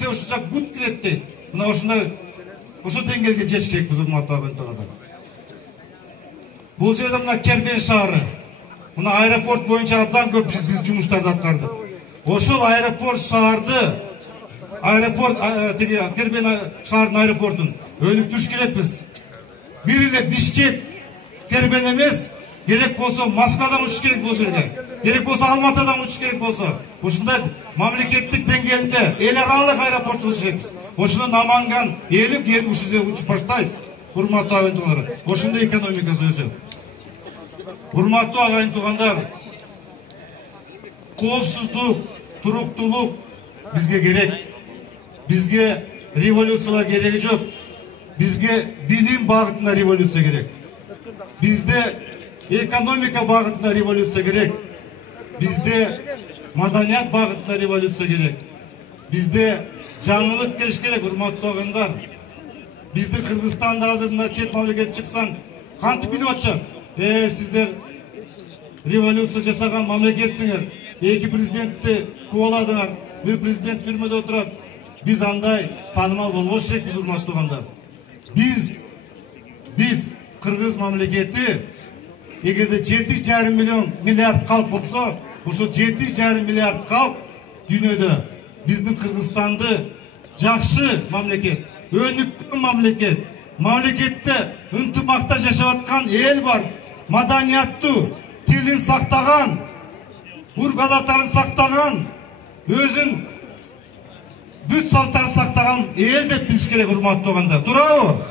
келсе ошонча бут кирет дейт. Мына ошо деңгээлге жетиш керекпиз, урматтуу агенттиктер. Бул жерде мына Кербен шаары, мына аэропорт боюнча абдан көп биз жумуштарды аткардык. Ошол аэропорт шаарды, Кербен шаарынын аэропортун өнүктүрүш керекпиз. Бир эле Бишкек, Кербен эмес, керек болсо Москвадан учуш керек бул жерге. Керек болсо Алматыдан учуш керек болсо. Ушундай мамлекеттик деңгээлде эл аралык аэропорт кылыш керекпиз. Ошондо Наманган эл ушул жерге учуп баштайт. Урматтуу агайын туугандар, ошондой экономикасы өсөт. Урматтуу агайын туугандар, коопсуздук, туруктуулук бизге керек. Бизге революциялар кереги жок. Бизге билим багытында революция керек. Бизде экономика багытында революция керек. Бизде маданият багытында революция керек. Бизде жаңылык келиш керек, урматтуу агайындар. Бизди Кыргызстанда азыр мына чет мамлекет чыксаң, кантип билип атышат? Сиздер революция жасаган мамлекетсиңер. 2 президентти кубаладыңар, 1 президент түрмөдө отурат. Биз андай таанымал болбош керекпиз, урматтуу агайындар. Биз Кыргыз мамлекети эгерде 7,5 миллиард калк болсо, ошо 7,5 миллиард калк дүйнөдө биздин Кыргызстанды жакшы мамлекет, өнүккөн мамлекет, мамлекетте ынтымакта жашап аткан эл бар, маданияттуу, тилин сактаган, урп-адаттарын сактаган, өзүн бүт салттарын сактаган эл деп билиш керек, урматтуу агайындар. Туурабы?